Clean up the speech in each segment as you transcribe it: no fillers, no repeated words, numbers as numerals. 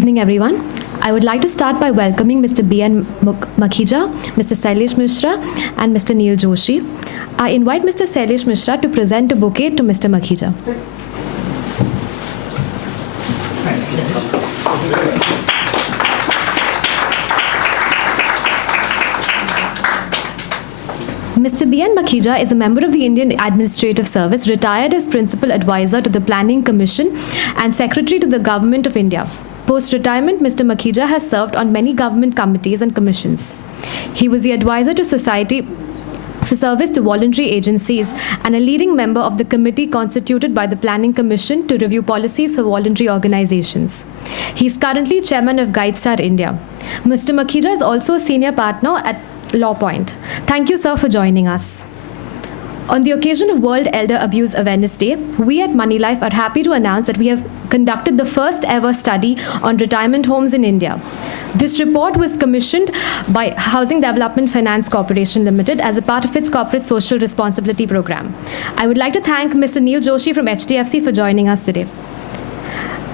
evening, everyone. I would like to start by welcoming Mr. B.N. Makhija, Mr. Sailesh Misra, and Mr. Neil Joshi. I invite Mr. Sailesh Misra to present a bouquet to Mr. Makhija. Mr. B.N. Makhija is a member of the Indian Administrative Service, retired as Principal Advisor to the Planning Commission and Secretary to the Government of India. Post-retirement, Mr. Makhija has served on many government committees and commissions. He was the advisor to Society for Service to Voluntary Agencies and a leading member of the committee constituted by the Planning Commission to review policies for voluntary organizations. He is currently chairman of GuideStar India. Mr. Makhija is also a senior partner at Law Point. Thank you, sir, for joining us. On the occasion of World Elder Abuse Awareness Day, we at Moneylife are happy to announce that we have conducted the first ever study on retirement homes in India. This report was commissioned by Housing Development Finance Corporation Limited as a part of its corporate social responsibility program. I would like to thank Mr. Neil Joshi from HDFC for joining us today.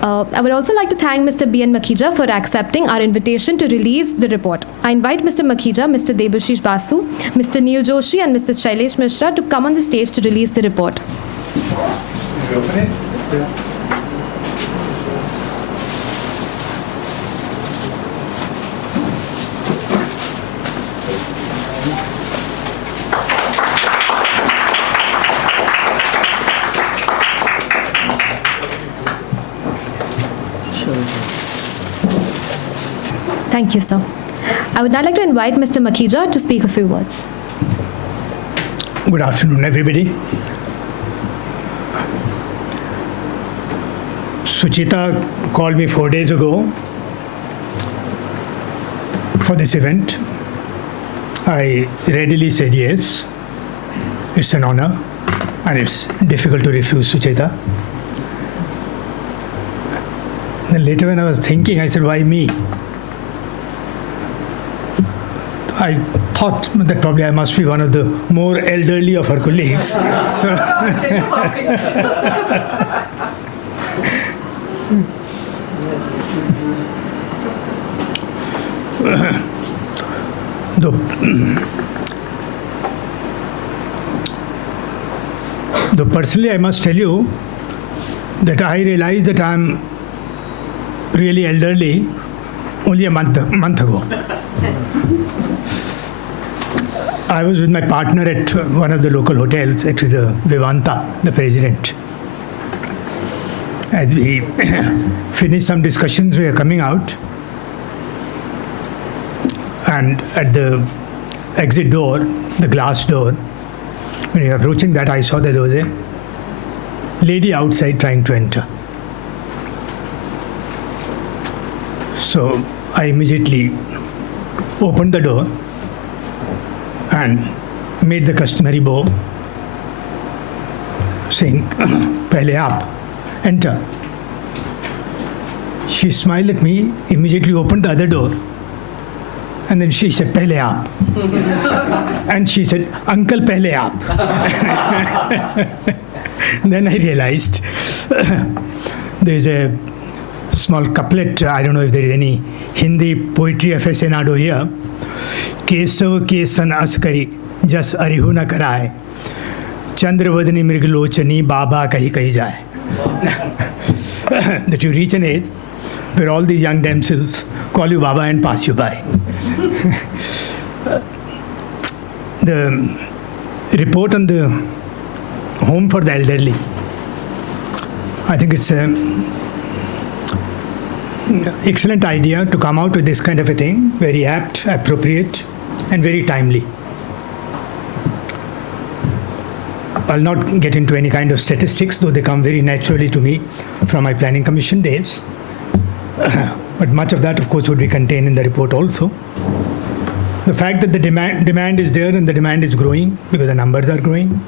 I would also like to thank Mr. B.N. Makhija for accepting our invitation to release the report. I invite Mr. Makhija, Mr. Debashish Basu, Mr. Neil Joshi, and Mr. Sailesh Misra to come on the stage to release the report. Thank you, sir. I would now like to invite Mr. Makhija to speak a few words. Good afternoon, everybody. Suchita called me 4 days ago for this event. I readily said yes. It's an honor, and it's difficult to refuse, Suchita. Then later when I was thinking, I said, why me? I thought that probably I must be one of the more elderly of her colleagues. So though personally I must tell you that I realized that I'm really elderly only a month ago. I was with my partner at one of the local hotels, at the Vivanta, the president. As we finished some discussions, we were coming out. And at the exit door, the glass door, when we were approaching that, I saw that there was a lady outside trying to enter. So I immediately opened the door and made the customary bow, saying, "Pehle aap, enter." She smiled at me, immediately opened the other door, and then she said, "Pehle aap." And she said, "Uncle, pehle aap." Then I realized there's a small couplet. I don't know if there is any Hindi poetry aficionado here. Keshav केसन अस्करी जस अरिहु न कराए चंद्रवदनी मृगलोचनी बाबा कही कही जाए. That you reach an age where all these young damsels call you Baba and pass you by. The report on the home for the elderly, I think it's an excellent idea to come out with this kind of a thing, very apt, appropriate, and very timely. I'll not get into any kind of statistics, though they come very naturally to me from my planning commission days. But much of that, of course, would be contained in the report also. The fact that the demand is there and the demand is growing because the numbers are growing,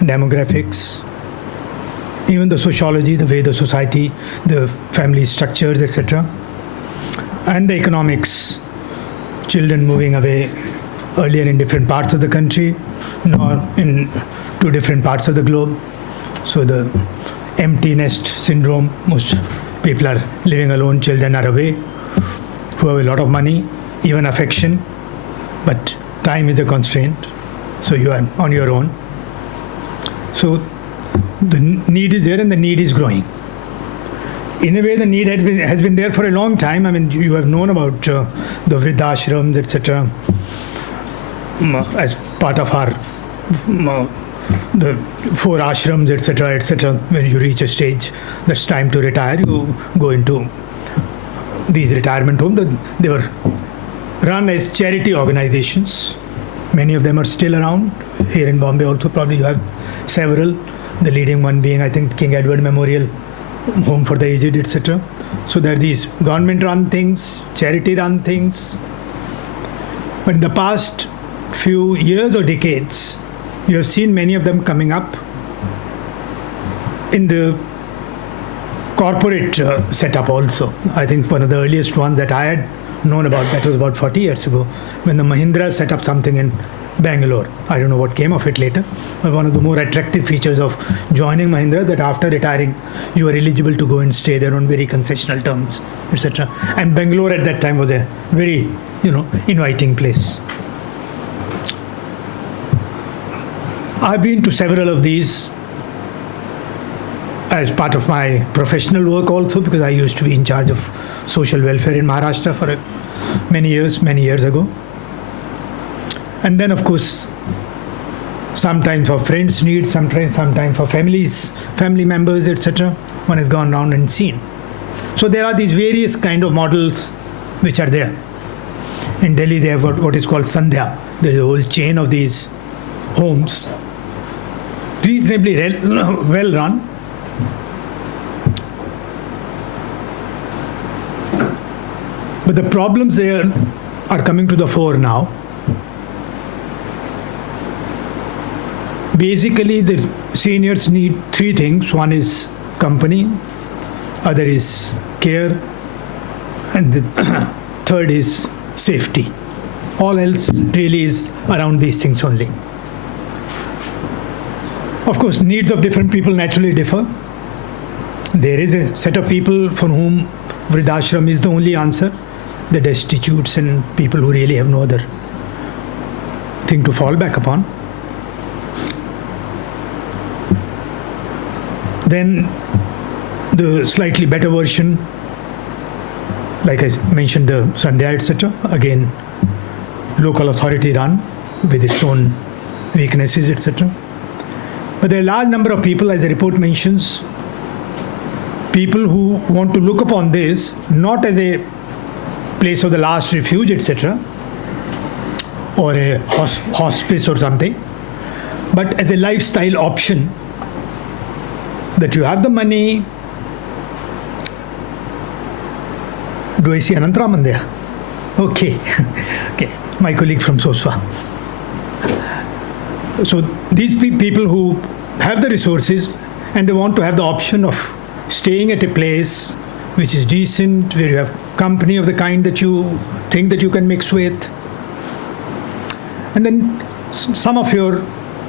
demographics, even the sociology, the way the society, the family structures, etc., and the economics, children moving away earlier in different parts of the country, now in two different parts of the globe. So the empty nest syndrome, most People are living alone, children are away, who have a lot of money, even affection, but time is a constraint, so you are on your own. So the need is there and the need is growing. In a way, the need has been there for a long time. I mean, you have known about the Vridhashrams, etc. As part of our the 4 ashrams, etc., etc. When you reach a stage that's time to retire, you go into these retirement homes. They were run as charity organizations. Many of them are still around. Here in Bombay also probably you have several. The leading one being, I think, King Edward Memorial Home for the Aged, etc. So there are these government-run things, charity-run things. But in the past few years or decades, you have seen many of them coming up in the corporate setup also. I think one of the earliest ones that I had known about, that was about 40 years ago, when the Mahindra set up something in Bangalore. I don't know what came of it later, but one of the more attractive features of joining Mahindra, that after retiring, you are eligible to go and stay there on very concessional terms, etc. And Bangalore at that time was a very, inviting place. I've been to several of these as part of my professional work also, because I used to be in charge of social welfare in Maharashtra for many years ago. And then, of course, sometimes for friends' needs, sometimes for family members, etc., one has gone around and seen. So there are these various kind of models which are there. In Delhi, they have what is called Sandhya. There is a whole chain of these homes, reasonably well run. But the problems there are coming to the fore now. Basically, the seniors need 3 things. One is company, other is care, and the third is safety. All else really is around these things only. Of course, needs of different people naturally differ. There is a set of people for whom Vridhashram is the only answer. The destitutes and people who really have no other thing to fall back upon. Then the slightly better version, like I mentioned, the Sandhya, etc. Again, local authority run with its own weaknesses, etc. But there are a large number of people, as the report mentions, people who want to look upon this not as a place of the last refuge, etc., or a hospice or something, but as a lifestyle option, that you have the money. Do I see Anantaraman there? Okay. Okay, my colleague from Soswa. So these people who have the resources and they want to have the option of staying at a place which is decent, where you have company of the kind that you think that you can mix with, and then some of your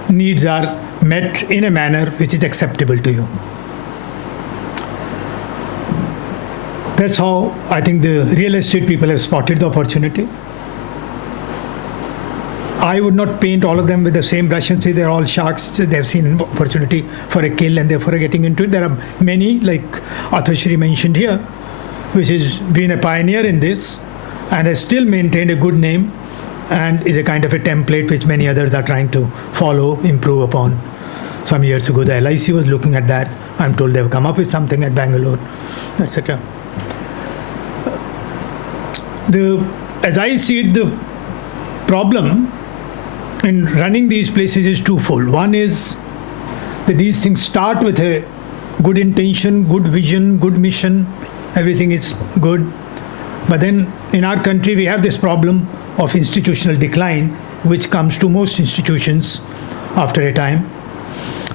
needs are met in a manner which is acceptable to you. That's how I think the real estate people have spotted the opportunity. I would not paint all of them with the same brush and say they're all sharks. They've seen an opportunity for a kill and therefore are getting into it. There are many, like Athashri mentioned here, which has been a pioneer in this and has still maintained a good name and is a kind of a template which many others are trying to follow, improve upon. Some years ago, the LIC was looking at that. I'm told they've come up with something at Bangalore, etc. As I see it, the problem in running these places is twofold. One is that these things start with a good intention, good vision, good mission. Everything is good. But then in our country, we have this problem of institutional decline, which comes to most institutions after a time.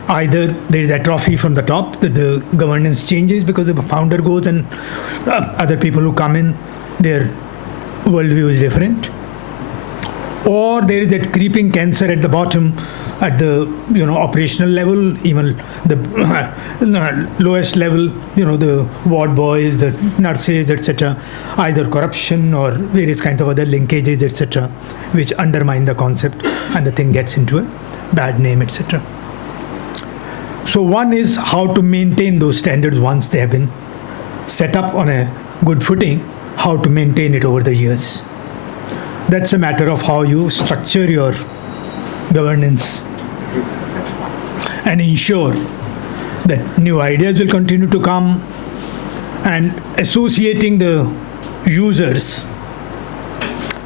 Either there is atrophy from the top, that the governance changes because the founder goes and other people who come in, their worldview is different. Or there is that creeping cancer at the bottom at the operational level, even the lowest level, the ward boys, the nurses, etc. Either corruption or various kinds of other linkages, etc., which undermine the concept, and the thing gets into a bad name, etc. So one is how to maintain those standards once they have been set up on a good footing, how to maintain it over the years. That's a matter of how you structure your governance and ensure that new ideas will continue to come, and associating the users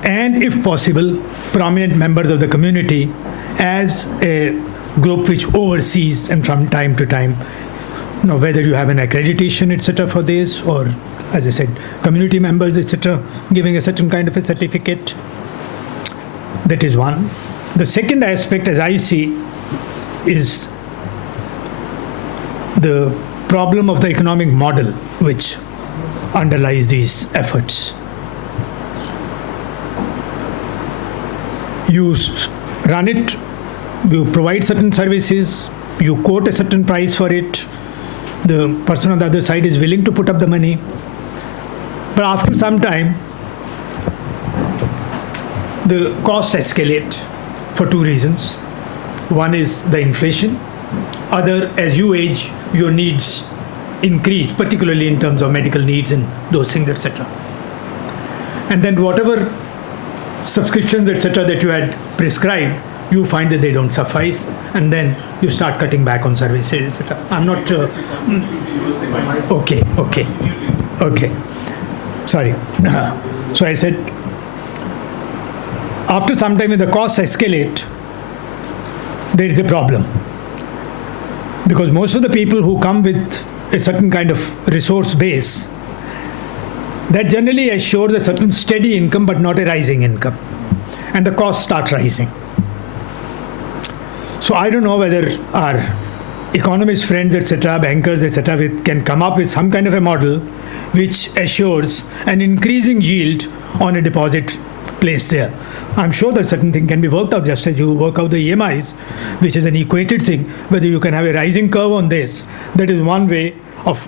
and, if possible, prominent members of the community as a group which oversees, and from time to time, whether you have an accreditation, etc., for this, or, as I said, community members, etc., giving a certain kind of a certificate. That is one. The second aspect, as I see, is the problem of the economic model which underlies these efforts. You run it, you provide certain services, you quote a certain price for it, the person on the other side is willing to put up the money, but after some time, the costs escalate for two reasons. One is the inflation. Other, as you age, your needs increase, particularly in terms of medical needs and those things, etc. And then whatever subscriptions, etc., that you had prescribed, you find that they don't suffice, and then you start cutting back on services, etc. I'm not sure. Okay. Sorry. So I said, after some time, when the costs escalate, there is a problem. Because most of the people who come with a certain kind of resource base, that generally assures a certain steady income but not a rising income. And the costs start rising. So I don't know whether our economist friends, etc., bankers, etc., can come up with some kind of a model which assures an increasing yield on a deposit placed there. I'm sure that certain thing can be worked out, just as you work out the EMIs, which is an equated thing, whether you can have a rising curve on this. That is one way of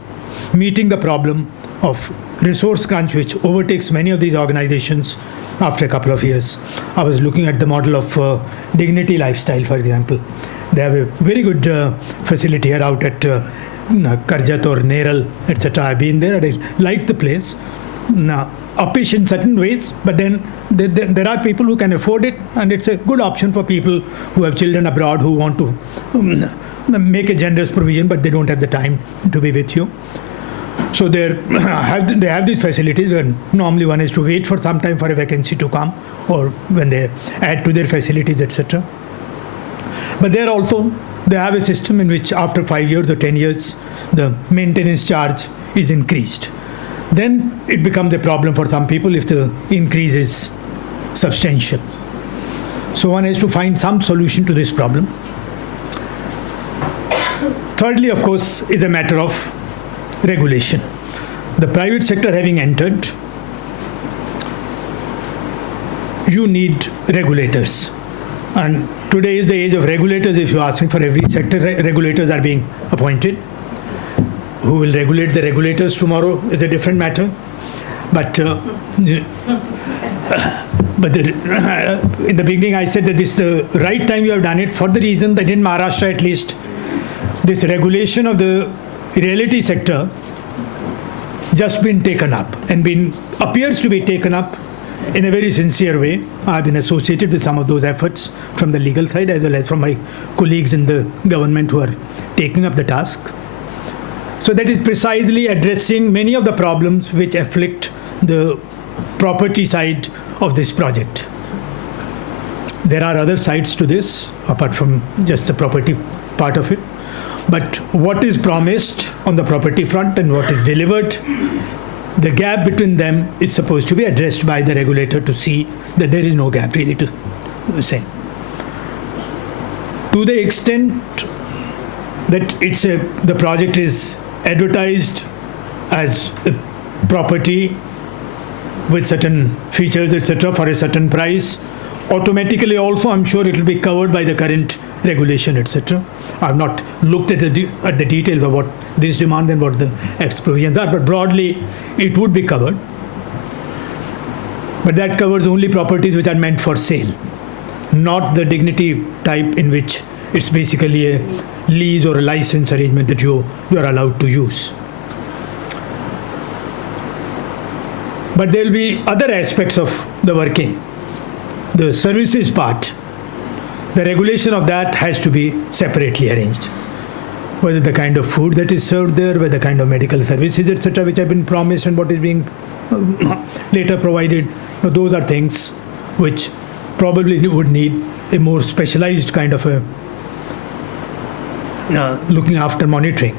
meeting the problem of resource crunch, which overtakes many of these organizations after a couple of years. I was looking at the model of Dignity Lifestyle, for example. They have a very good facility here out at Karjat or Neral, etc. I've been there, and I like the place. Uppish in certain ways, but then there are people who can afford it, and it's a good option for people who have children abroad who want to make a generous provision, but they don't have the time to be with you. So they have these facilities where normally one has to wait for some time for a vacancy to come, or when they add to their facilities, etc. But they have a system in which after 5 years or 10 years, the maintenance charge is increased. Then it becomes a problem for some people if the increase is substantial. So one has to find some solution to this problem. Thirdly, of course, is a matter of regulation. The private sector having entered, you need regulators. And today is the age of regulators. If you ask me, for every sector, regulators are being appointed. Who will regulate the regulators tomorrow is a different matter. But in the beginning, I said that this is the right time you have done it, for the reason that in Maharashtra at least, this regulation of the realty sector just been taken up and appears to be taken up in a very sincere way. I've been associated with some of those efforts from the legal side as well as from my colleagues in the government who are taking up the task. So that is precisely addressing many of the problems which afflict the property side of this project. There are other sides to this, apart from just the property part of it. But what is promised on the property front and what is delivered, the gap between them is supposed to be addressed by the regulator to see that there is no gap really to say. To the extent that the project is advertised as a property with certain features, etc., for a certain price, automatically also, I'm sure it will be covered by the current regulation, etc. I've not looked at the details of what this demand and what the provisions are, but broadly it would be covered. But that covers only properties which are meant for sale, not the dignity type in which it's basically a lease or a license arrangement that you are allowed to use. But there will be other aspects of the working. The services part, the regulation of that has to be separately arranged. Whether the kind of food that is served there, whether the kind of medical services, etc., which have been promised and what is being later provided, those are things which probably would need a more specialized kind of a looking after monitoring.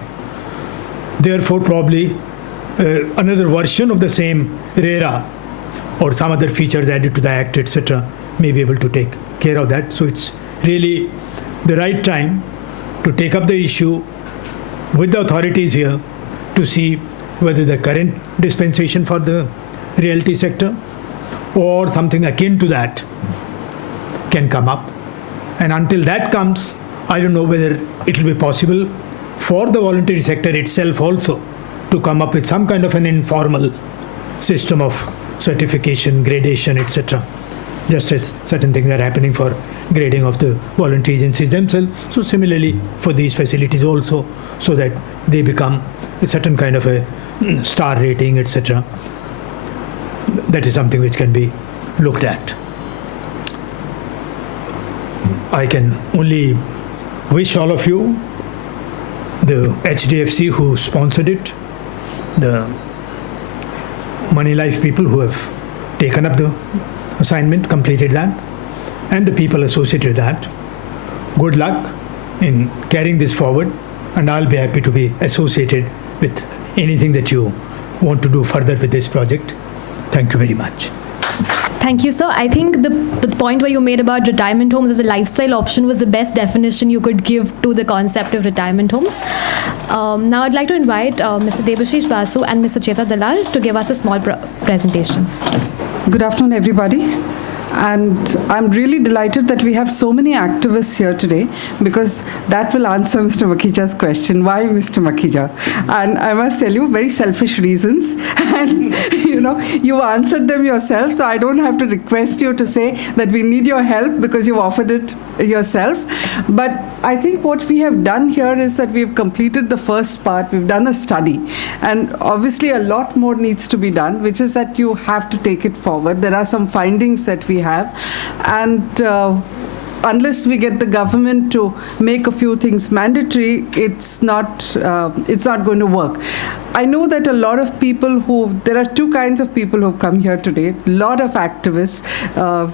Therefore, probably another version of the same RERA or some other features added to the Act, etc., may be able to take care of that. So it's really the right time to take up the issue with the authorities here to see whether the current dispensation for the realty sector or something akin to that can come up. And until that comes, I don't know whether it will be possible for the voluntary sector itself also to come up with some kind of an informal system of certification, gradation, etc. Just as certain things are happening for grading of the voluntary agencies themselves. So similarly for these facilities also, so that they become a certain kind of a star rating, etc. That is something which can be looked at. I can only wish all of you, the HDFC who sponsored it, the Moneylife people who have taken up the assignment, completed that, and the people associated with that, good luck in carrying this forward, and I'll be happy to be associated with anything that you want to do further with this project. Thank you very much. Thank you, sir. I think the point where you made about retirement homes as a lifestyle option was the best definition you could give to the concept of retirement homes. Now I'd like to invite Mr. Debashish Basu and Mr. Cheta Dalal to give us a small presentation. Good afternoon, everybody. And I'm really delighted that we have so many activists here today, because that will answer Mr. Makhija's question, why Mr. Makhija? And I must tell you, very selfish reasons. And, you answered them yourself, so I don't have to request you to say that we need your help because you've offered it yourself. But I think what we have done here is that we've completed the first part. We've done a study. And obviously a lot more needs to be done, which is that you have to take it forward. There are some findings that we have. And unless we get the government to make a few things mandatory, it's not going to work. I know that a lot of people there are two kinds of people who have come here today. A lot of activists.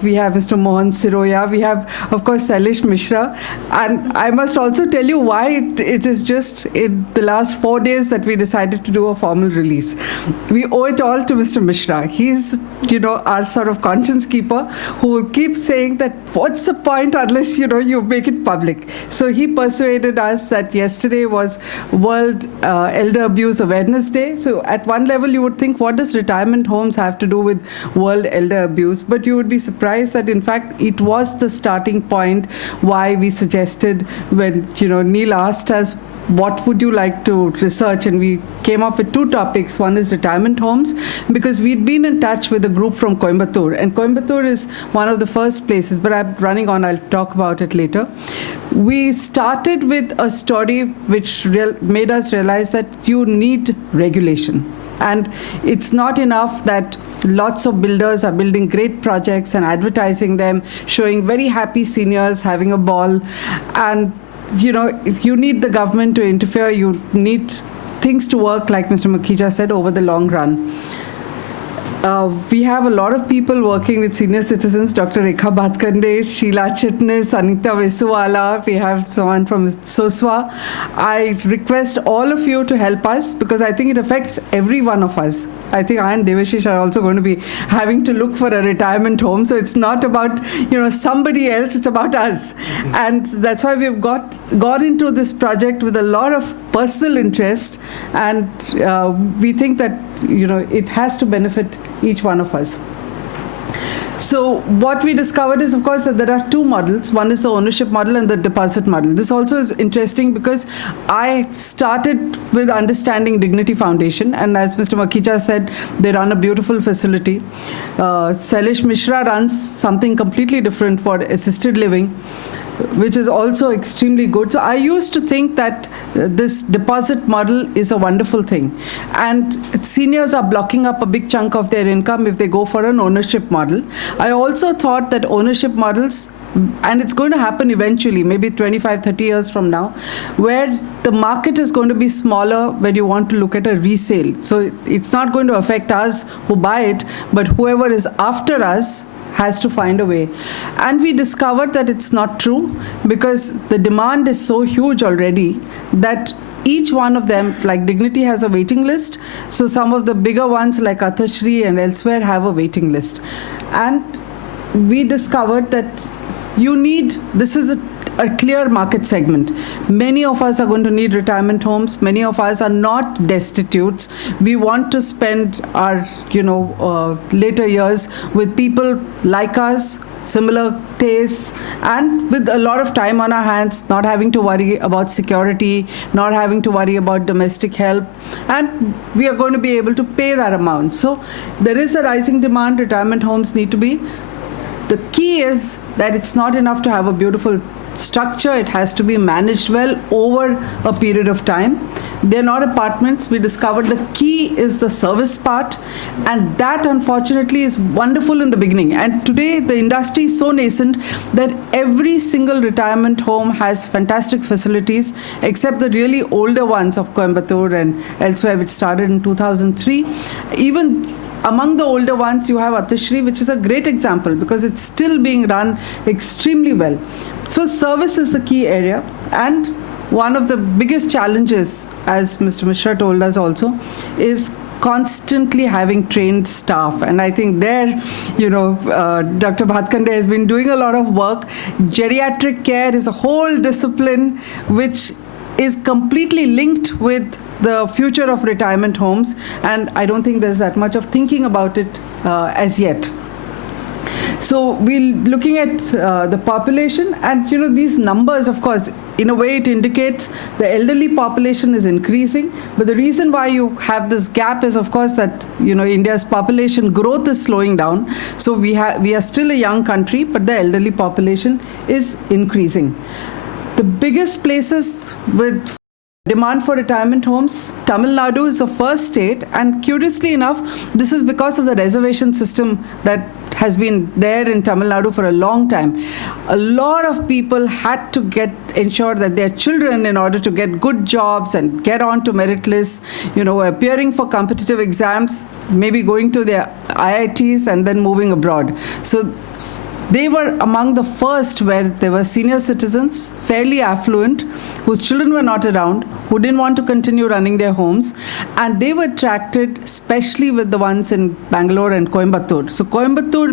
We have Mr. Mohan Siroya. We have, of course, Sailesh Misra. And I must also tell you why it is just in the last 4 days that we decided to do a formal release. We owe it all to Mr. Misra. He's, our sort of conscience keeper who will keep saying that what's the point unless, you make it public. So he persuaded us that yesterday was World Elder Abuse Awareness Day. So at one level you would think, what does retirement homes have to do with World Elder Abuse? But you would be surprised that in fact it was the starting point why we suggested when, Neil asked us, what would you like to research? And we came up with two topics. One is retirement homes, because we'd been in touch with a group from Coimbatore. And Coimbatore is one of the first places, but I'm running on, I'll talk about it later. We started with a story which made us realize that you need regulation. And it's not enough that lots of builders are building great projects and advertising them, showing very happy seniors having a ball. And you need the government to interfere. You need things to work, like Mr. Makhija said, over the long run. We have a lot of people working with senior citizens, Dr. Rekha Bhatkande, Sheila Chitnis, Anita Vesuwala. We have someone from SOSWA. I request all of you to help us, because I think it affects every one of us. I think I and Devashish are also going to be having to look for a retirement home. So it's not about, somebody else, it's about us. And that's why we've got into this project with a lot of personal interest. And we think that, it has to benefit each one of us. So what we discovered is, of course, that there are two models. One is the ownership model and the deposit model. This also is interesting because I started with understanding Dignity Foundation, and as Mr. Makhija said, they run a beautiful facility. Sailesh Misra runs something completely different for assisted living, which is also extremely good. So I used to think that this deposit model is a wonderful thing. And seniors are blocking up a big chunk of their income if they go for an ownership model. I also thought that ownership models, and it's going to happen eventually, maybe 25, 30 years from now, where the market is going to be smaller when you want to look at a resale. So it's not going to affect us who buy it, but whoever is after us has to find a way. And we discovered that it's not true, because the demand is so huge already that each one of them, like Dignity has a waiting list, so some of the bigger ones like Athashri and elsewhere have a waiting list. And we discovered that this is a clear market segment. Many of us are going to need retirement homes. Many of us are not destitutes. We want to spend our, later years with people like us, similar tastes, and with a lot of time on our hands, not having to worry about security, not having to worry about domestic help, and we are going to be able to pay that amount. So there is a rising demand. Retirement homes need to be. The key is that it's not enough to have a beautiful structure. It has to be managed well over a period of time. They're not apartments. We discovered the key is the service part, and that unfortunately is wonderful in the beginning. And today the industry is so nascent that every single retirement home has fantastic facilities, except the really older ones of Coimbatore and elsewhere, which started in 2003. Even among the older ones, you have Athashri, which is a great example because it's still being run extremely well. So service is the key area, and one of the biggest challenges, as Mr. Misra told us also, is constantly having trained staff. And I think there, Dr. Bhatkande has been doing a lot of work. Geriatric care is a whole discipline which is completely linked with the future of retirement homes, and I don't think there's that much of thinking about it as yet. So we're looking at the population, and these numbers, of course, in a way it indicates the elderly population is increasing, but the reason why you have this gap is, of course, that India's population growth is slowing down. So we are still a young country, but the elderly population is increasing. The biggest places with demand for retirement homes, Tamil Nadu is the first state, and curiously enough, this is because of the reservation system that has been there in Tamil Nadu for a long time. A lot of people had to ensure that their children, in order to get good jobs and get onto merit lists, appearing for competitive exams, maybe going to their IITs and then moving abroad. So they were among the first where there were senior citizens, fairly affluent, whose children were not around, who didn't want to continue running their homes, and they were attracted especially with the ones in Bangalore and Coimbatore. So Coimbatore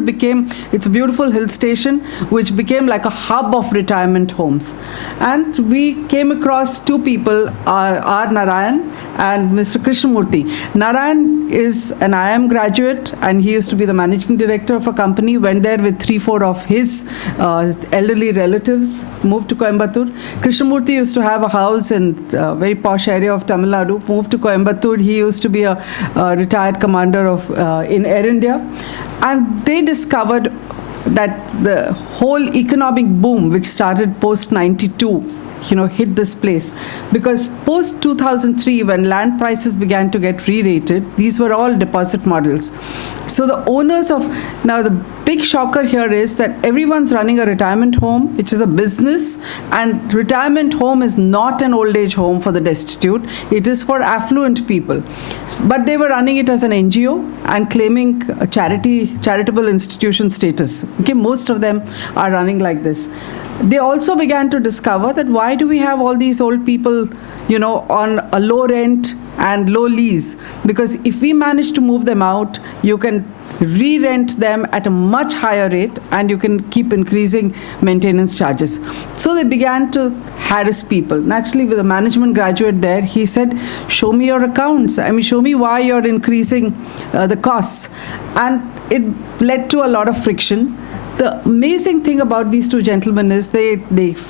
it's a beautiful hill station, which became like a hub of retirement homes. And we came across two people, R. Narayan and Mr. Krishnamurthy. Narayan is an IIM graduate, and he used to be the managing director of a company, went there with 3-4 of his elderly relatives, moved to Coimbatore. Krishnamurthy used to have a house in a very posh area of Tamil Nadu, moved to Coimbatore. He used to be a retired commander in Air India. And they discovered that the whole economic boom, which started post-92, hit this place. Because post-2003, when land prices began to get re-rated, these were all deposit models. So the owners now the big shocker here is that everyone's running a retirement home, which is a business, and retirement home is not an old age home for the destitute. It is for affluent people. But they were running it as an NGO and claiming a charitable institution status. Okay, most of them are running like this. they also began to discover that why do we have all these old people, on a low rent and low lease? Because if we manage to move them out, you can re-rent them at a much higher rate and you can keep increasing maintenance charges. So they began to harass people. Naturally, with a management graduate there, he said, show me your accounts. Show me why you're increasing the costs. And it led to a lot of friction. The amazing thing about these two gentlemen is they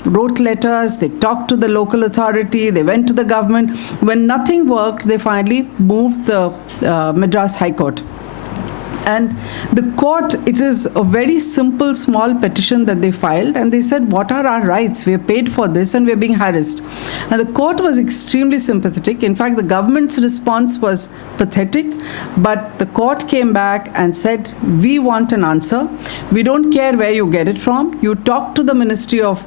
wrote letters, they talked to the local authority, they went to the government. When nothing worked, they finally moved the Madras High Court. And the court, it is a very simple, small petition that they filed, and they said, what are our rights? We are paid for this and we are being harassed. And the court was extremely sympathetic. In fact, the government's response was pathetic, but the court came back and said, we want an answer. We don't care where you get it from. You talk to the Ministry of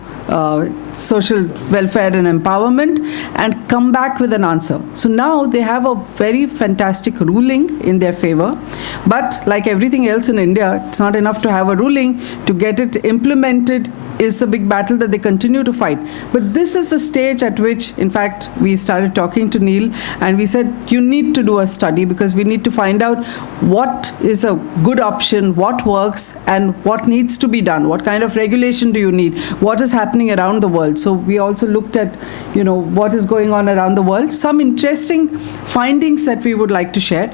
Social Welfare and Empowerment and come back with an answer. So now they have a very fantastic ruling in their favor, but like everything else in India, it's not enough to have a ruling. To get it implemented is the big battle that they continue to fight. But this is the stage at which, in fact, we started talking to Neil and we said, you need to do a study because we need to find out what is a good option, what works, and what needs to be done. What kind of regulation do you need? What is happening around the world? So we also looked at, what is going on around the world. Some interesting findings that we would like to share.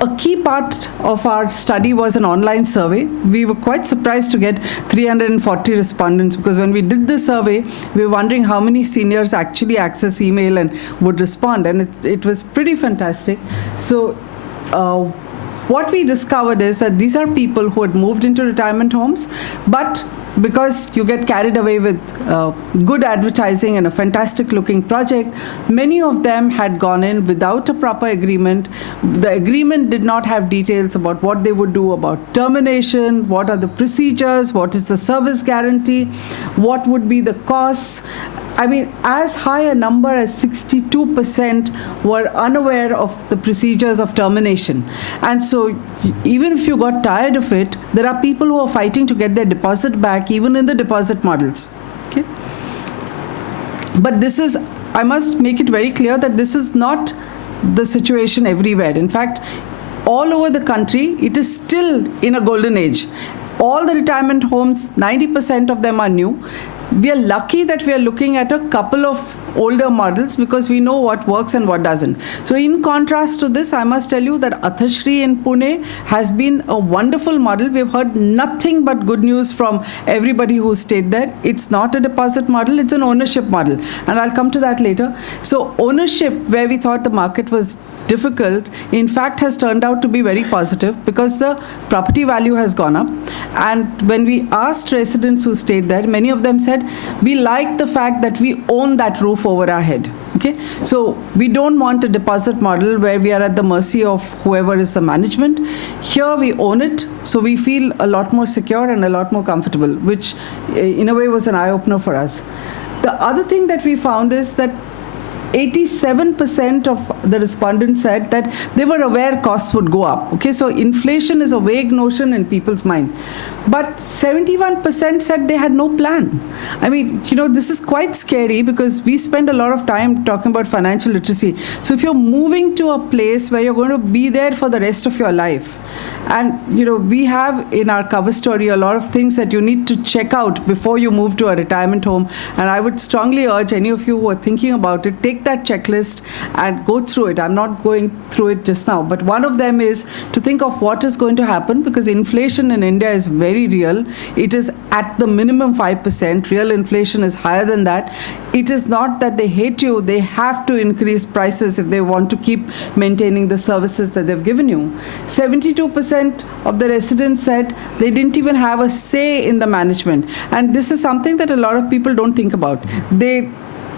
A key part of our study was an online survey. We were quite surprised to get 340 respondents because when we did the survey, we were wondering how many seniors actually access email and would respond, and it was pretty fantastic. So what we discovered is that these are people who had moved into retirement homes, but because you get carried away with good advertising and a fantastic looking project, many of them had gone in without a proper agreement. The agreement did not have details about what they would do about termination, what are the procedures, what is the service guarantee, what would be the costs. As high a number as 62% were unaware of the procedures of termination. And so even if you got tired of it, there are people who are fighting to get their deposit back, even in the deposit models. Okay? But this is, I must make it very clear that this is not the situation everywhere. In fact, all over the country, it is still in a golden age. All the retirement homes, 90% of them are new. We are lucky that we are looking at a couple of older models because we know what works and what doesn't. So in contrast to this, I must tell you that Athashri in Pune has been a wonderful model. We've heard nothing but good news from everybody who stayed there. It's not a deposit model, it's an ownership model. And I'll come to that later. So ownership, where we thought the market was difficult, in fact has turned out to be very positive because the property value has gone up. And when we asked residents who stayed there, many of them said, we like the fact that we own that roof over our head. Okay, so we don't want a deposit model where we are at the mercy of whoever is the management. Here we own it, so we feel a lot more secure and a lot more comfortable, which in a way was an eye-opener for us. The other thing that we found is that 87% of the respondents said that they were aware costs would go up. Okay, so inflation is a vague notion in people's mind. But 71% said they had no plan. This is quite scary because we spend a lot of time talking about financial literacy. So if you're moving to a place where you're going to be there for the rest of your life, and we have in our cover story a lot of things that you need to check out before you move to a retirement home. And I would strongly urge any of you who are thinking about it, take that checklist and go through it. I'm not going through it just now, but one of them is to think of what is going to happen, because inflation in India is very real. It is at the minimum 5%. Real inflation is higher than that. It is not that they hate you. They have to increase prices if they want to keep maintaining the services that they've given you. 72% of the residents said they didn't even have a say in the management. And this is something that a lot of people don't think about. They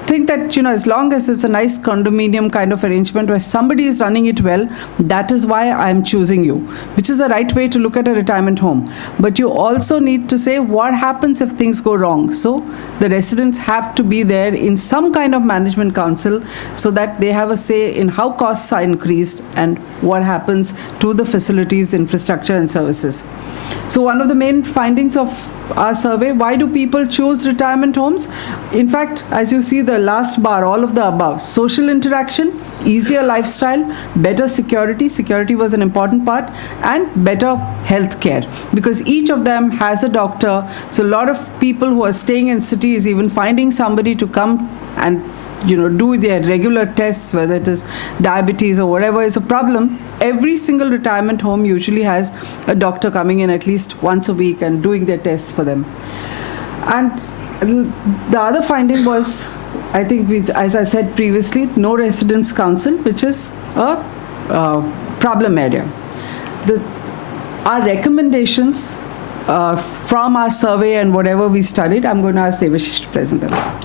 think that, as long as it's a nice condominium kind of arrangement where somebody is running it well, that is why I'm choosing you, which is the right way to look at a retirement home. But you also need to say what happens if things go wrong. So the residents have to be there in some kind of management council so that they have a say in how costs are increased and what happens to the facilities, infrastructure and services. So one of the main findings of our survey, why do people choose retirement homes? In fact, as you see the last bar, all of the above: social interaction, easier lifestyle, better security, security was an important part, and better health care, because each of them has a doctor. So a lot of people who are staying in cities, even finding somebody to come and do their regular tests, whether it is diabetes or whatever is a problem. Every single retirement home usually has a doctor coming in at least once a week and doing their tests for them. And the other finding was, I think, as I said previously, no residence council, which is a problem area. Our recommendations from our survey and whatever we studied, I'm going to ask Devashish to present them.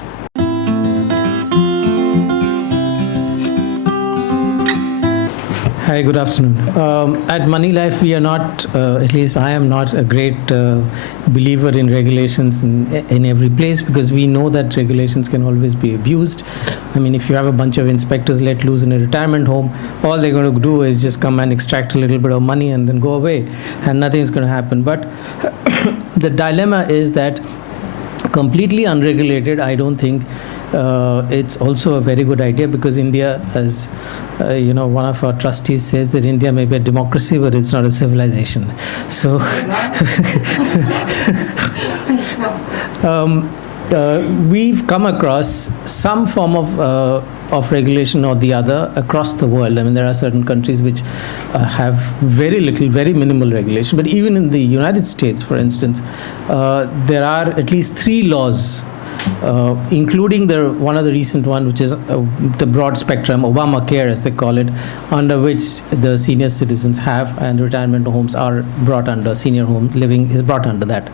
Hi, good afternoon. At Moneylife, we are not, at least I am not a great believer in regulations in every place, because we know that regulations can always be abused. I mean, if you have a bunch of inspectors let loose in a retirement home, all they're going to do is just come and extract a little bit of money and then go away, and nothing is going to happen. But the dilemma is that completely unregulated, I don't think it's also a very good idea, because India, as one of our trustees says, that India may be a democracy, but it's not a civilization. So we've come across some form of regulation or the other across the world. I mean, there are certain countries which have very little, very minimal regulation. But even in the United States, for instance, there are at least 3 laws, including one of the recent one, which is the broad spectrum, Obamacare as they call it, under which the senior citizens have, and retirement homes are brought under, senior home living is brought under that.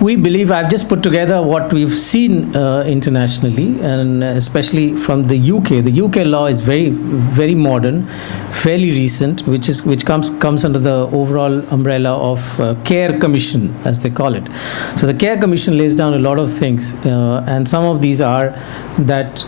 We believe, I've just put together what we've seen internationally, and especially from the UK. The UK law is very, very modern, fairly recent, which comes under the overall umbrella of Care Commission, as they call it. So the Care Commission lays down a lot of things, and some of these are that,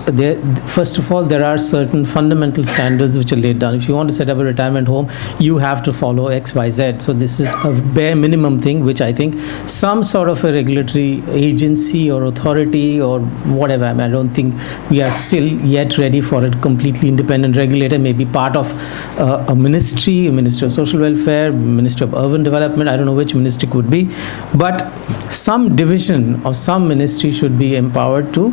first of all, there are certain fundamental standards which are laid down. If you want to set up a retirement home, you have to follow X, Y, Z. So this is a bare minimum thing, which I think some sort of a regulatory agency or authority or whatever, I mean, I don't think we are still yet ready for a completely independent regulator, maybe part of a ministry of social welfare, ministry of urban development, I don't know which ministry could be, but some division of some ministry should be empowered to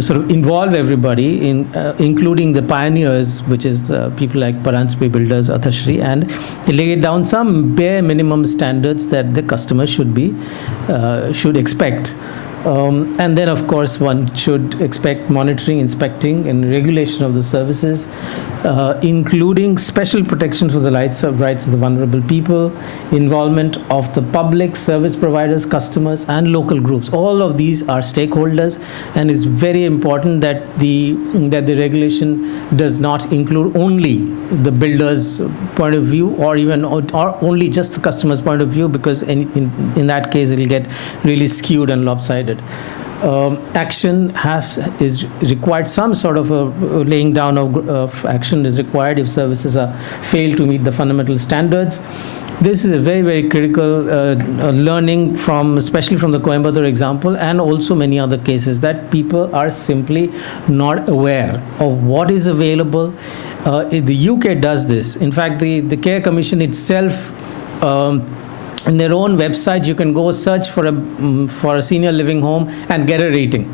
sort of involve everybody, including the pioneers, which is people like Paranspe Builders, Athashri, and lay down some bare minimum standards that the customer should expect. And then, of course, one should expect monitoring, inspecting, and regulation of the services, including special protection for the rights of the vulnerable people, involvement of the public, service providers, customers, and local groups. All of these are stakeholders, and it's very important that the regulation does not include only the builder's point of view, or only just the customer's point of view, because in that case it will get really skewed and lopsided. Action is required. Some sort of a laying down of action is required if services fail to meet the fundamental standards. This is a very, very critical learning especially from the Coimbatore example, and also many other cases, that people are simply not aware of what is available. The UK does this. In fact, the Care Commission itself, in their own website, you can go search for a senior living home and get a rating.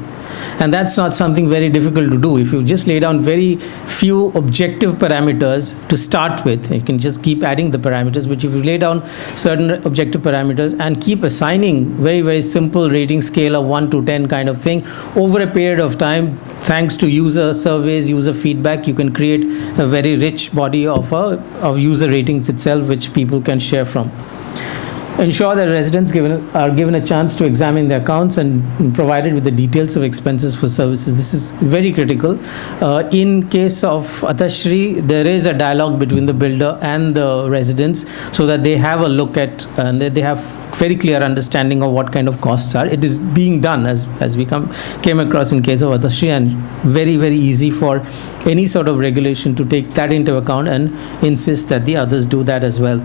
And that's not something very difficult to do. If you just lay down very few objective parameters to start with, you can just keep adding the parameters. But if you lay down certain objective parameters and keep assigning very, very simple rating scale of 1 to 10 kind of thing, over a period of time, thanks to user surveys, user feedback, you can create a very rich body of user ratings itself, which people can share from. ensure that residents are given a chance to examine their accounts and provided with the details of expenses for services. This is very critical. In case of Atashri, there is a dialogue between the builder and the residents so that they have a look at and they have very clear understanding of what kind of costs are. It is being done as we came across in case of Atashri, and very, very easy for any sort of regulation to take that into account and insist that the others do that as well.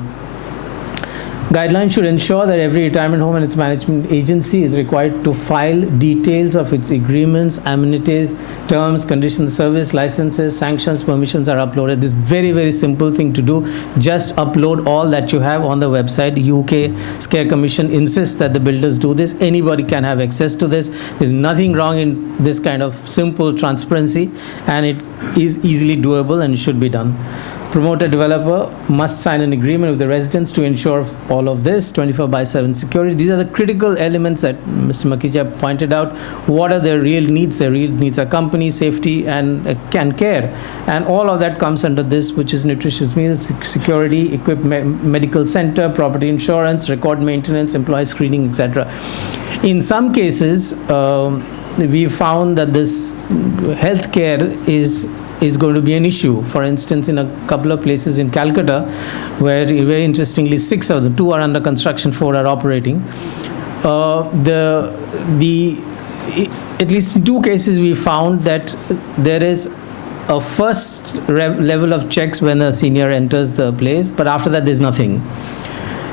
Guidelines should ensure that every retirement home and its management agency is required to file details of its agreements, amenities, terms, conditions of service, licenses, sanctions, permissions are uploaded. This very, very simple thing to do. Just upload all that you have on the website. UK Scare Commission insists that the builders do this. Anybody can have access to this. There's nothing wrong in this kind of simple transparency, and it is easily doable and should be done. Promoter developer must sign an agreement with the residents to ensure all of this, 24/7 security. These are the critical elements that Mr. Makhija pointed out. What are their real needs? Their real needs are company, safety, and care. And all of that comes under this, which is nutritious meals, security, equipped medical center, property insurance, record maintenance, employee screening, etc. In some cases, we found that this healthcare is going to be an issue. For instance, in a couple of places in Calcutta, where very interestingly 6 of them, 2 are under construction, 4 are operating. At least in 2 cases, we found that there is a first level of checks when a senior enters the place, but after that there's nothing.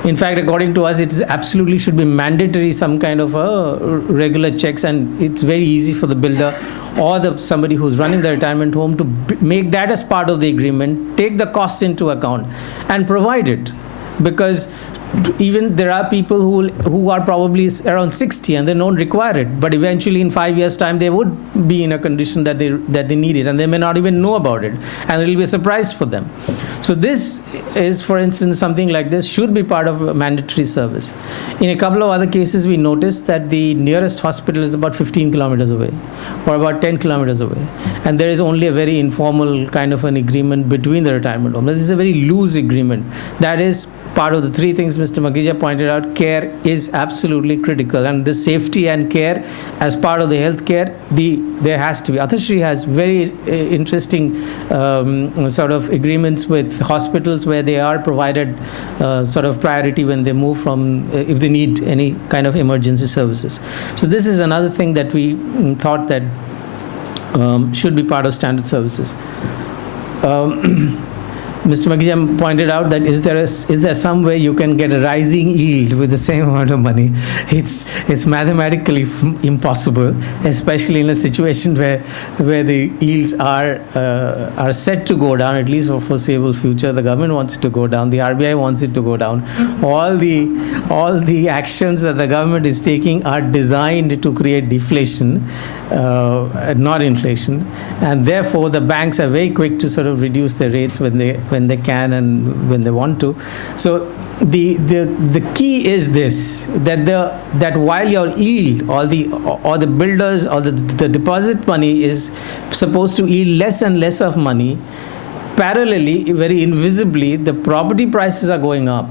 In fact, according to us, it is absolutely should be mandatory, some kind of a regular checks, and it's very easy for the builder or somebody who's running the retirement home to make that as part of the agreement, take the costs into account and provide it. Because even there are people who are probably around 60 and they don't require it, but eventually in 5 years' time they would be in a condition that they need it, and they may not even know about it, and it will be a surprise for them. So this is, for instance, something like this should be part of a mandatory service. In a couple of other cases, we noticed that the nearest hospital is about 15 kilometers away or about 10 kilometers away, and there is only a very informal kind of an agreement between the retirement home. This is a very loose agreement. That is part of the 3 things Mr. Makhija pointed out. Care is absolutely critical, and the safety and care as part of the health care, there has to be. Atashri has very interesting sort of agreements with hospitals where they are provided sort of priority when they move from, if they need any kind of emergency services. So this is another thing that we thought that should be part of standard services. Mr. Makhija pointed out that is there some way you can get a rising yield with the same amount of money? It's mathematically impossible, especially in a situation where the yields are set to go down, at least for foreseeable future. The government wants it to go down. The RBI wants it to go down. All the actions that the government is taking are designed to create deflation, not inflation, and therefore the banks are very quick to sort of reduce their rates when they can and when they want to. So the key is this, that while your yield or the builders or the deposit money is supposed to yield less and less of money, parallelly, very invisibly, the property prices are going up.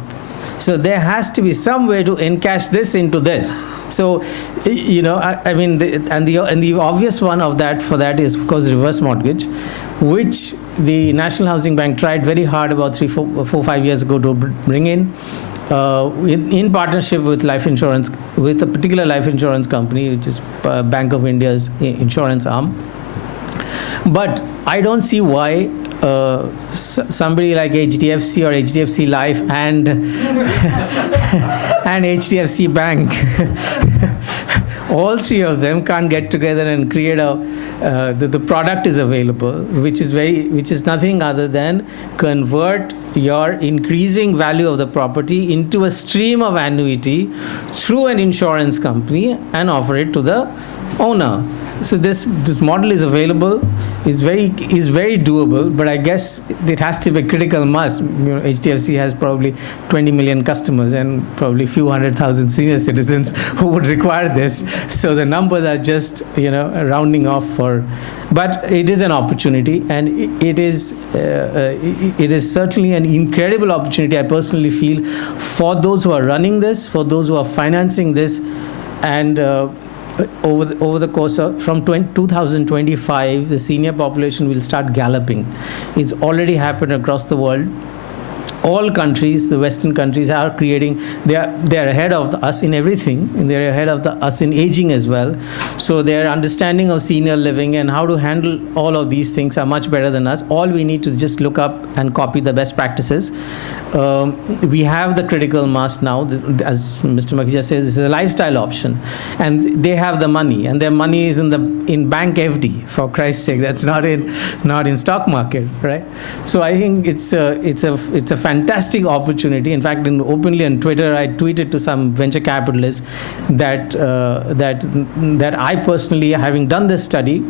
So there has to be some way to encash this into this. So, I mean, the obvious one for that is, of course, reverse mortgage, which the National Housing Bank tried very hard about 4-5 years ago to bring in partnership with with a particular life insurance company, which is Bank of India's insurance arm. But I don't see why somebody like HDFC or HDFC Life and HDFC Bank, all 3 of them can't get together and create the product is available, which is nothing other than convert your increasing value of the property into a stream of annuity through an insurance company and offer it to the owner. So this model is available, is very doable, but I guess it has to be a critical mass. HDFC has probably 20 million customers and probably a few 100,000 senior citizens who would require this. So the numbers are just rounding off for. But it is an opportunity, and it is certainly an incredible opportunity, I personally feel, for those who are running this, for those who are financing this, and over the course of from 2025, the senior population will start galloping. It's already happened across the world. All countries, the Western countries, are creating. They are ahead of us in everything, and they're ahead of us in aging as well. So their understanding of senior living and how to handle all of these things are much better than us. All we need to just look up and copy the best practices. We have the critical mass now. As Mr. Makhija says, this is a lifestyle option, and they have the money, and their money is in bank FD. For Christ's sake, that's not in stock market, right? So I think it's a fantastic opportunity. In fact, openly on Twitter, I tweeted to some venture capitalists that I personally, having done this study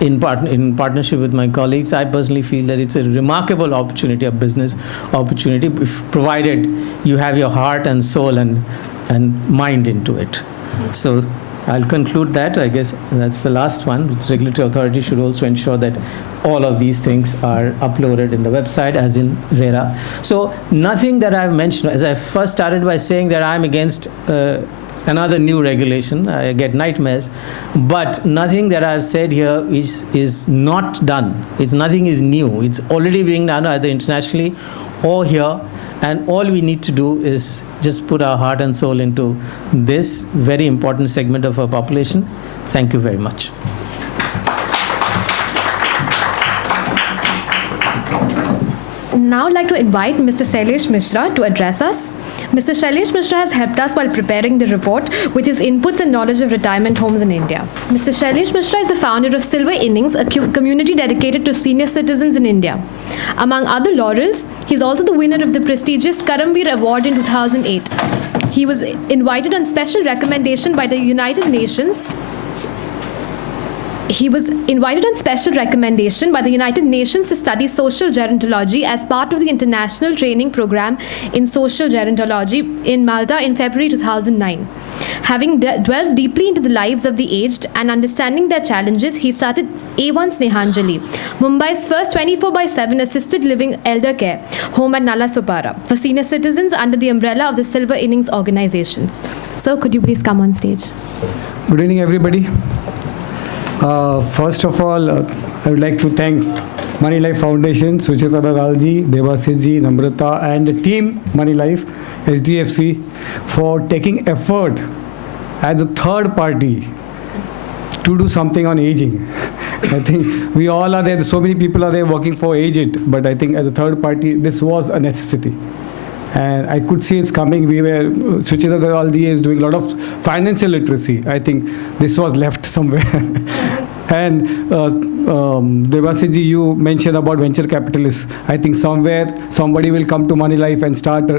in partnership with my colleagues, I personally feel that it's a remarkable opportunity, a business opportunity, provided you have your heart and soul and mind into it. So I'll conclude that. I guess that's the last one. The regulatory authority should also ensure that all of these things are uploaded in the website, as in RERA. So nothing that I've mentioned, as I first started by saying that I'm against another new regulation, I get nightmares, but nothing that I've said here is not done. Nothing is new. It's already being done either internationally or here, and all we need to do is just put our heart and soul into this very important segment of our population. Thank you very much. Now I'd like to invite Mr. Sailesh Misra to address us. Mr. Sailesh Misra has helped us while preparing the report with his inputs and knowledge of retirement homes in India. Mr. Sailesh Misra is the founder of Silver Innings, a community dedicated to senior citizens in India. Among other laurels, he is also the winner of the prestigious Karamveer Award in 2008. He was invited on special recommendation by the United Nations to study social gerontology as part of the international training program in social gerontology in Malta in February 2009. Having dwelled deeply into the lives of the aged and understanding their challenges, he started A1 Snehanjali, Mumbai's first 24/7 assisted living elder care home at Nala Supara for senior citizens under the umbrella of the Silver Innings organization. Sir, could you please come on stage? Good evening, everybody. First of all, I would like to thank Moneylife Foundation, Suchita Dalalji, Devasiji, Namrata, and the team Moneylife, SDFC, for taking effort as a third party to do something on aging. I think we all are there, so many people are there working for aged, but I think as a third party, this was a necessity. And I could see it's coming. Suchita Dalalji is doing a lot of financial literacy. I think this was left somewhere. And Devasiji, you mentioned about venture capitalists. I think somewhere somebody will come to Moneylife and start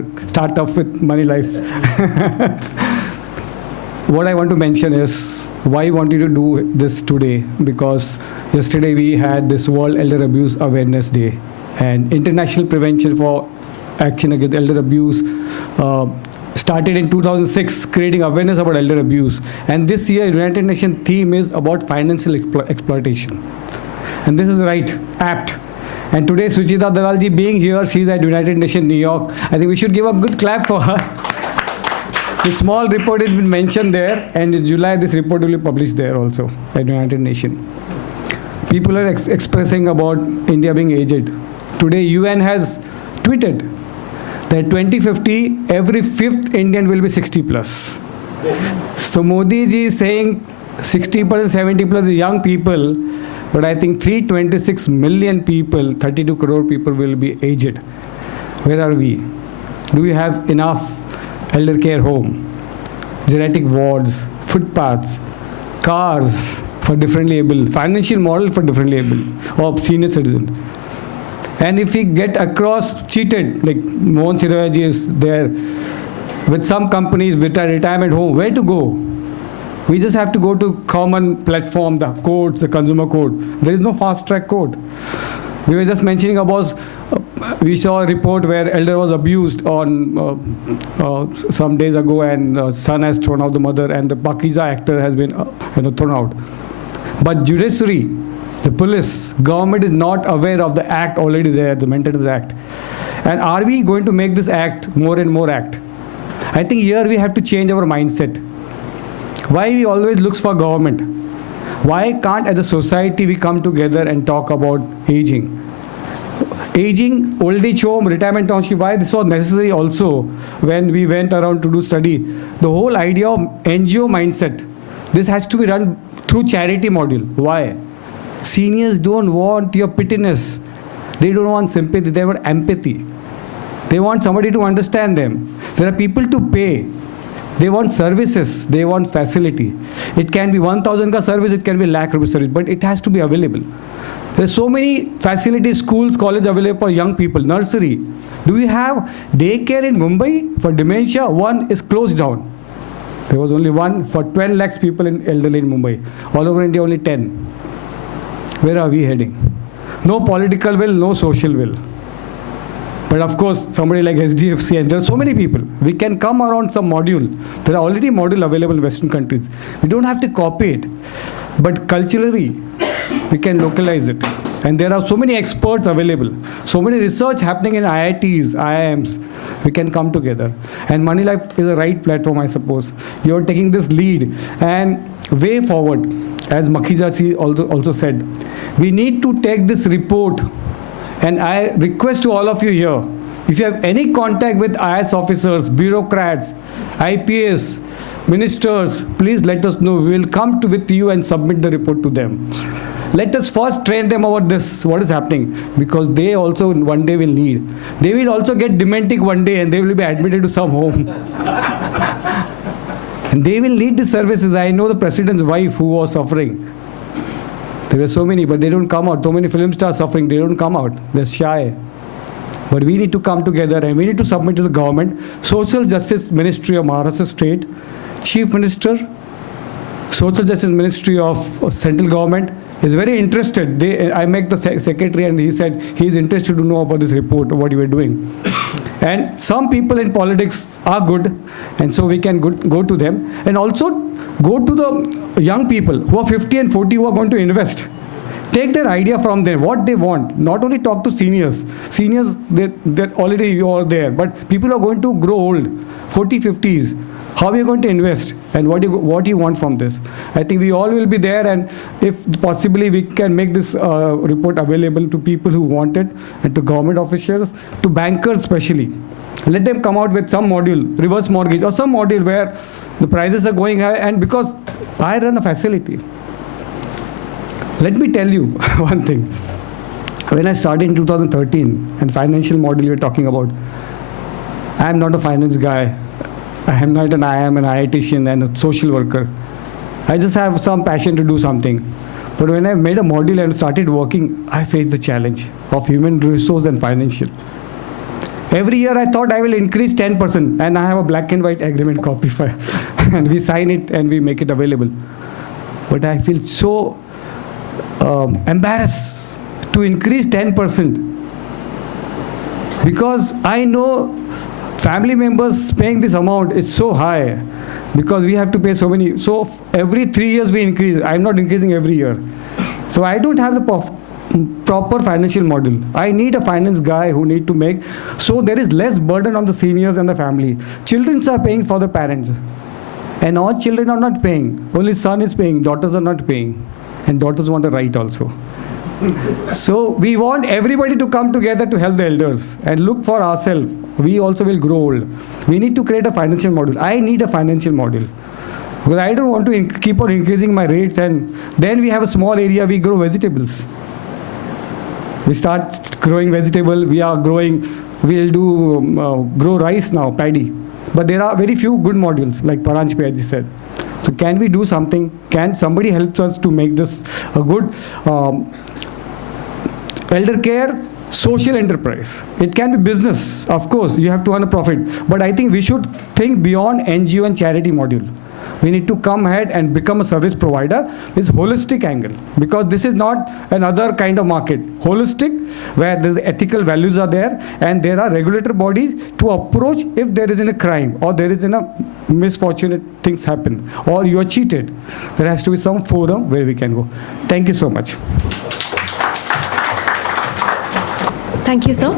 off with Moneylife. What I want to mention is why I wanted to do this today, because yesterday we had this World Elder Abuse Awareness Day, and International Prevention for Action Against Elder Abuse started in 2006, creating awareness about elder abuse. And this year, United Nations theme is about financial exploitation. And this is right, apt. And today, Suchita Dalalji being here, she's at United Nations New York. I think we should give a good clap for her. The small report has been mentioned there, and in July, this report will be published there also at United Nations. People are expressing about India being aged. Today, UN has tweeted that 2050, every fifth Indian will be 60 plus. So Modi ji is saying 60 plus, 70 plus young people, but I think 326 million people, 32 crore people will be aged. Where are we? Do we have enough elder care home, geriatric wards, footpaths, cars for differently able, financial model for differently able, or senior citizens? And if we get across cheated, like Mohan Siraji is there, with some companies with a retirement home, where to go? We just have to go to common platform, the codes, the consumer code. There is no fast track code. We were just mentioning about, we saw a report where elder was abused on some days ago, and son has thrown out the mother, and the Makhija actor has been thrown out. But judiciary, the police, government is not aware of the act already there, the Maintenance Act. And are we going to make this act more and more act? I think here we have to change our mindset. Why we always look for government? Why can't as a society we come together and talk about aging? Aging, old age home, retirement township, why this was necessary also when we went around to do study. The whole idea of NGO mindset, this has to be run through charity module. Why? Seniors don't want your pittiness. They don't want sympathy, they want empathy. They want somebody to understand them. There are people to pay. They want services, they want facility. It can be 1,000 ka service, it can be lakh rupee service, but it has to be available. There's so many facilities, schools, colleges available for young people. Nursery. Do we have daycare in Mumbai for dementia? One is closed down. There was only one for 12 lakhs people in elderly in Mumbai. All over India, only 10. Where are we heading? No political will, no social will. But of course, somebody like SDFC, and there are so many people. We can come around some module. There are already modules available in Western countries. We don't have to copy it. But culturally, we can localize it. And there are so many experts available. So many research happening in IITs, IIMs. We can come together. And Moneylife is the right platform, I suppose. You're taking this lead. And way forward, as Makhija also said, we need to take this report. And I request to all of you here, if you have any contact with IAS officers, bureaucrats, IPS, ministers, please let us know. We will come with you and submit the report to them. Let us first train them about this, what is happening, because they also one day will need. They will also get dementic one day and they will be admitted to some home. And they will need the services. I know the president's wife who was suffering. There are so many, but they don't come out. So many film stars suffering, they don't come out. They're shy. But we need to come together and we need to submit to the government. Social Justice Ministry of Maharashtra State, Chief Minister, Social Justice Ministry of Central Government is very interested. I met the secretary and he said he is interested to know about this report, what you are doing. And some people in politics are good, and so we can go to them. And also go to the young people who are 50 and 40 who are going to invest. Take their idea from them, what they want. Not only talk to seniors. Seniors, they're already you are there. But people are going to grow old, 40, 50s. How are you going to invest? And what do you want from this? I think we all will be there, and if possibly we can make this report available to people who want it, and to government officials, to bankers especially. Let them come out with some module, reverse mortgage, or some module where the prices are going high, and because I run a facility. Let me tell you one thing. When I started in 2013, and financial module you're talking about, I am not a finance guy. I am not I am an IITian and a social worker. I just have some passion to do something. But when I made a module and started working, I faced the challenge of human resource and financial. Every year I thought I will increase 10%, and I have a black and white agreement copy file. And we sign it and we make it available. But I feel so embarrassed to increase 10%. Because I know family members paying this amount is so high, because we have to pay so many. So every 3 years we increase. I'm not increasing every year. So I don't have the proper financial model. I need a finance guy who need to make, so there is less burden on the seniors and the family. Children are paying for the parents. And all children are not paying. Only son is paying, daughters are not paying. And daughters want a right also. So we want everybody to come together to help the elders and look for ourselves. We also will grow old. We need to create a financial model. I need a financial model. Because I don't want to keep on increasing my rates, and then we have a small area, we grow vegetables. We start growing vegetable, we'll do grow rice now, paddy. But there are very few good modules, like Paranj Piaji said. So can we do something? Can somebody help us to make this a good elder care social enterprise? It can be business, of course, you have to earn a profit. But I think we should think beyond NGO and charity module. We need to come ahead and become a service provider with holistic angle, because this is not another kind of market. Holistic, where the ethical values are there and there are regulatory bodies to approach if there is a crime or there is a misfortunate things happen or you are cheated. There has to be some forum where we can go. Thank you so much. Thank you, sir.